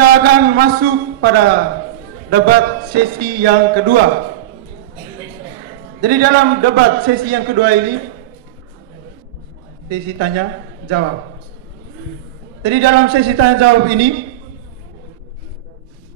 Kita akan masuk pada debat sesi yang kedua. Jadi dalam debat sesi yang kedua ini, sesi tanya jawab. Jadi dalam sesi tanya jawab ini,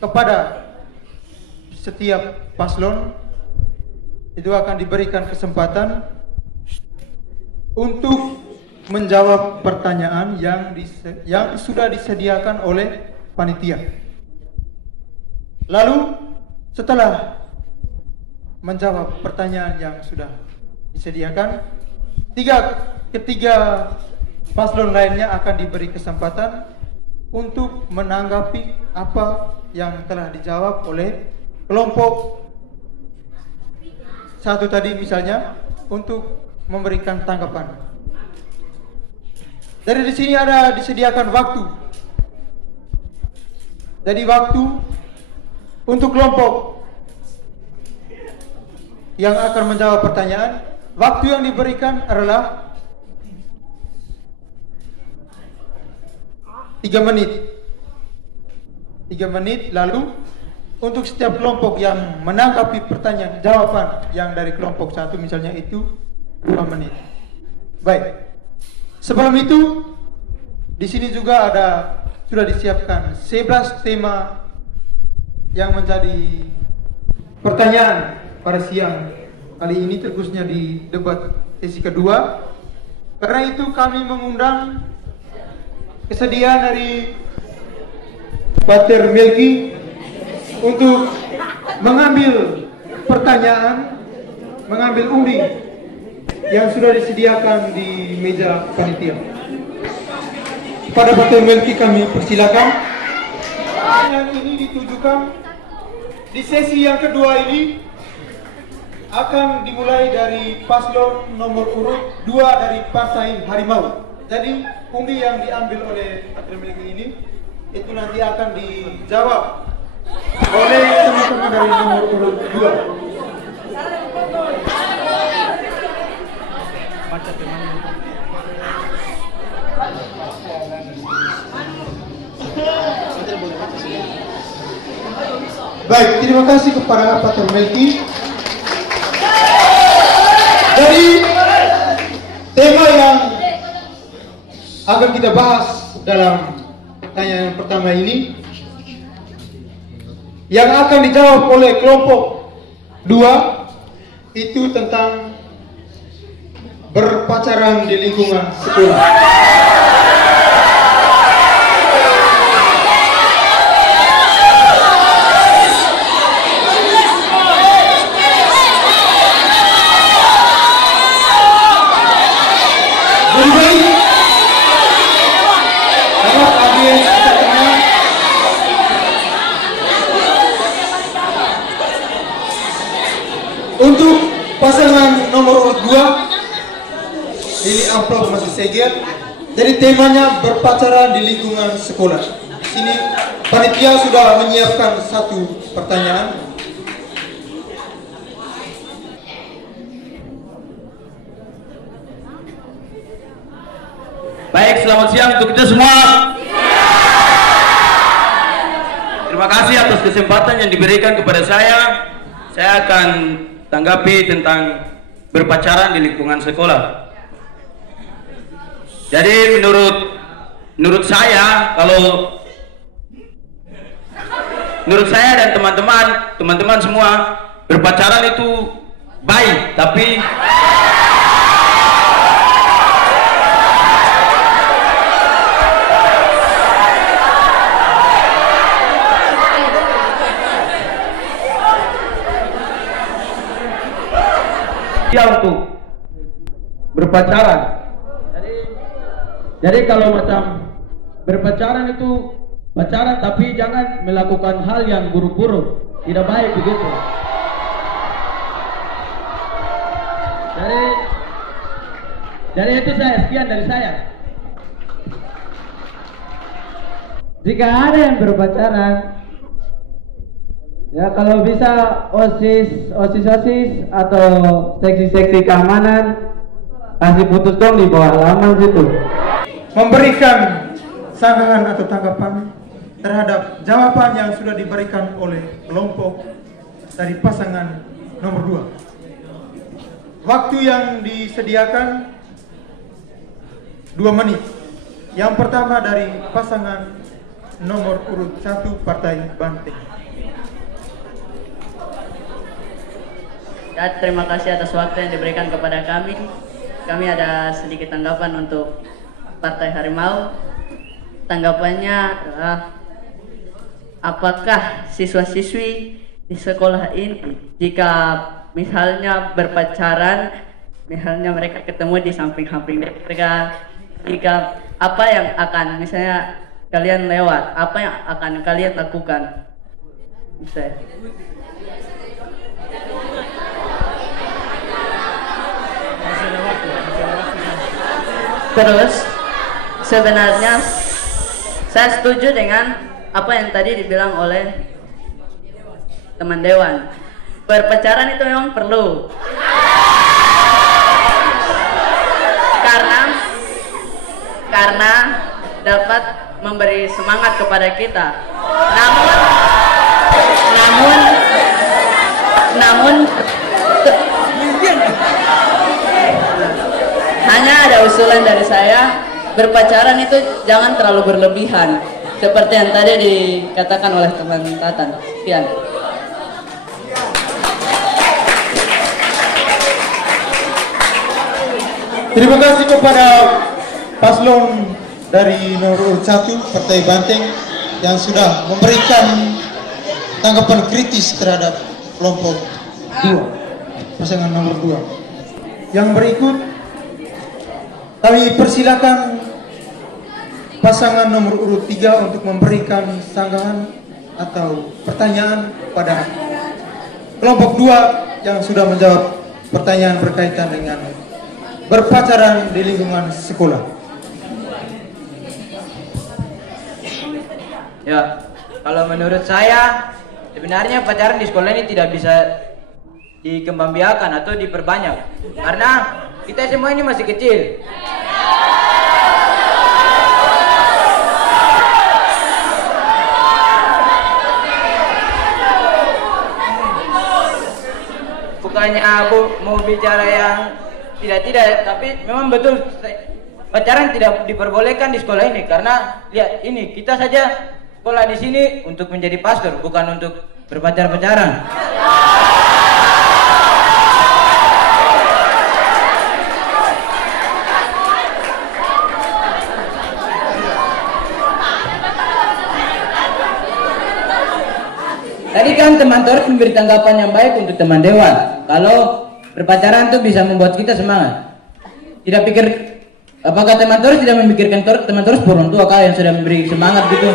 kepada setiap paslon itu akan diberikan kesempatan untuk menjawab pertanyaan yang sudah disediakan oleh panitia. Lalu setelah menjawab pertanyaan yang sudah disediakan, ketiga paslon lainnya akan diberi kesempatan untuk menanggapi apa yang telah dijawab oleh kelompok satu tadi, misalnya untuk memberikan tanggapan. Dari di sini ada disediakan waktu. Jadi waktu untuk kelompok yang akan menjawab pertanyaan, waktu yang diberikan adalah 3 menit. 3 menit. Lalu untuk setiap kelompok yang menanggapi pertanyaan jawaban yang dari kelompok satu misalnya itu 2 menit. Baik. Sebelum itu di sini juga sudah disiapkan 11 tema yang menjadi pertanyaan pada siang kali ini, terkhususnya di debat sesi kedua. Karena itu kami mengundang kesediaan dari Pater Melki untuk mengambil pertanyaan, mengambil undi yang sudah disediakan di meja panitia. Pada Pater Melki kami persilakan. Yang ini ditujukan di sesi yang kedua ini akan dimulai dari paslon nomor urut 2 dari Partai Harimau. Jadi undi yang diambil oleh Pater Melki ini itu nanti akan dijawab oleh teman-teman dari nomor urut 2. Baik, terima kasih kepada Pater Melki. Dari tema yang akan kita bahas dalam pertanyaan pertama ini, yang akan dijawab oleh kelompok 2 itu tentang berpacaran di lingkungan sekolah. Untuk pasangan nomor urut 2, ini amplop masih segel. Jadi temanya berpacaran di lingkungan sekolah. Di sini panitia sudah menyiapkan satu pertanyaan. Baik, selamat siang untuk kita semua. Terima kasih atas kesempatan yang diberikan kepada saya. Saya akan tanggapi tentang berpacaran di lingkungan sekolah. Jadi menurut saya, menurut saya dan teman-teman semua, berpacaran itu baik, tapi untuk berpacaran. Jadi kalau macam berpacaran itu pacaran, tapi jangan melakukan hal yang buruk-buruk, tidak baik begitu. Jadi itu sekian dari saya. Jika ada yang berpacaran, ya kalau bisa OSIS atau seksi-seksi keamanan kasih putus dong di bawah halaman situ. Memberikan sanggahan atau tanggapan terhadap jawaban yang sudah diberikan oleh kelompok dari pasangan nomor 2. Waktu yang disediakan 2 menit. Yang pertama dari pasangan nomor urut 1 Partai Banteng. Ya, terima kasih atas waktu yang diberikan kepada kami. Kami ada sedikit tanggapan untuk Partai Harimau. Tanggapannya adalah, apakah siswa-siswi di sekolah ini jika misalnya berpacaran, misalnya mereka ketemu di samping-samping mereka, jika apa yang akan misalnya kalian lewat, apa yang akan kalian lakukan? Misalnya. Terus sebenarnya saya setuju dengan apa yang tadi dibilang oleh teman dewan. Berpacaran itu memang perlu. Karena dapat memberi semangat kepada kita. Namun hanya ada usulan dari saya, berpacaran itu jangan terlalu berlebihan, seperti yang tadi dikatakan oleh teman Tatan. Sekian. Terima kasih kepada paslon dari nomor 1 Partai Banteng yang sudah memberikan tanggapan kritis terhadap kelompok 2, pasangan nomor 2. Yang berikut kami persilakan pasangan nomor urut 3 untuk memberikan tanggapan atau pertanyaan pada kelompok 2 yang sudah menjawab pertanyaan berkaitan dengan berpacaran di lingkungan sekolah. Ya, kalau menurut saya sebenarnya pacaran di sekolah ini tidak bisa dikembangbiakan atau diperbanyak karena kita semua ini masih kecil. Bukannya aku mau bicara yang tidak, tapi memang betul pacaran tidak diperbolehkan di sekolah ini karena lihat ini, kita saja sekolah di sini untuk menjadi pastor, bukan untuk berpacar-pacaran. Tadi kan teman Torus memberi tanggapan yang baik untuk teman dewan. Kalau berpacaran itu bisa membuat kita semangat. Tidak pikir, apakah teman Torus tidak memikirkan teman Torus orang tua kah yang sudah memberi semangat gitu?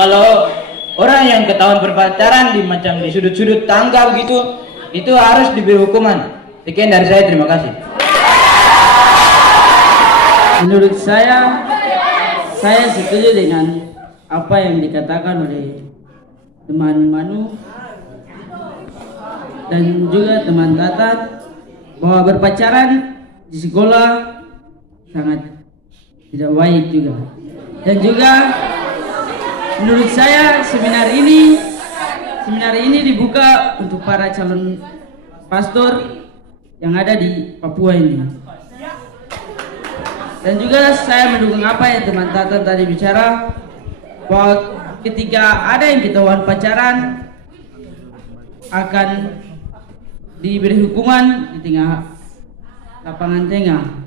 Kalau orang yang ketahuan berpacaran di sudut-sudut tangga gitu, itu harus diberi hukuman. Sekian dari saya, terima kasih. Menurut saya setuju dengan apa yang dikatakan oleh teman Manu dan juga teman Tatan bahwa berpacaran di sekolah sangat tidak baik juga. Dan juga menurut saya seminar ini dibuka untuk para calon pastor yang ada di Papua ini. Dan juga saya mendukung apa yang teman Tatan tadi bicara, bahwa ketika ada yang ketahuan pacaran akan diberi hukuman di tengah lapangan tengah.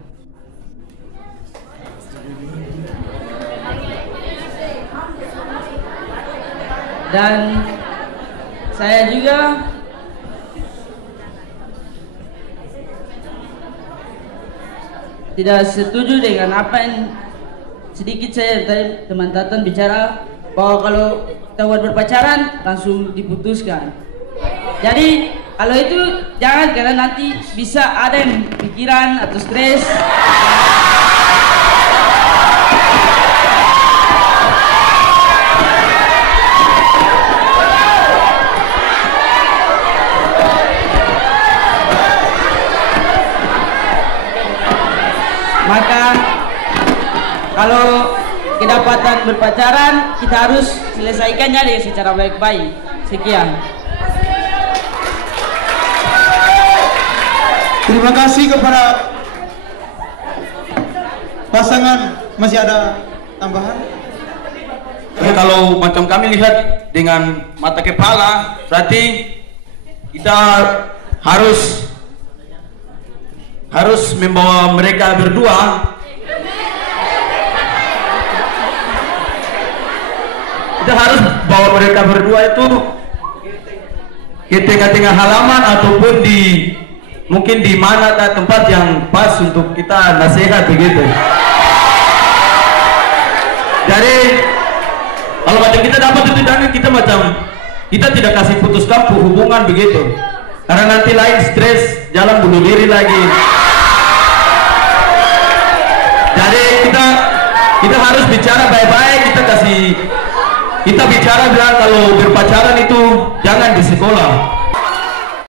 Dan saya juga tidak setuju dengan apa yang sedikit saya tadi teman Tatan bicara, bahwa kalau ketahuan berpacaran langsung diputuskan. Jadi kalau itu jangan, karena nanti bisa ada yang pikiran atau stres. Maka kalau kedapatan berpacaran, kita harus selesaikannya dengan secara baik-baik. Sekian. Terima kasih kepada pasangan. Masih ada tambahan? Kalau macam kami lihat dengan mata kepala, berarti kita harus membawa mereka berdua. Kita harus bawa mereka berdua itu ke tengah-tengah halaman ataupun mungkin di mana tempat yang pas untuk kita nasihat begitu. Jadi kalau macam kita dapat itu, jangan kita tidak kasih putuskan hubungan begitu, karena nanti lain stres, jalan bunuh diri lagi. Jadi kita harus bicara baik-baik. Kita bicara bilang kalau berpacaran itu jangan di sekolah.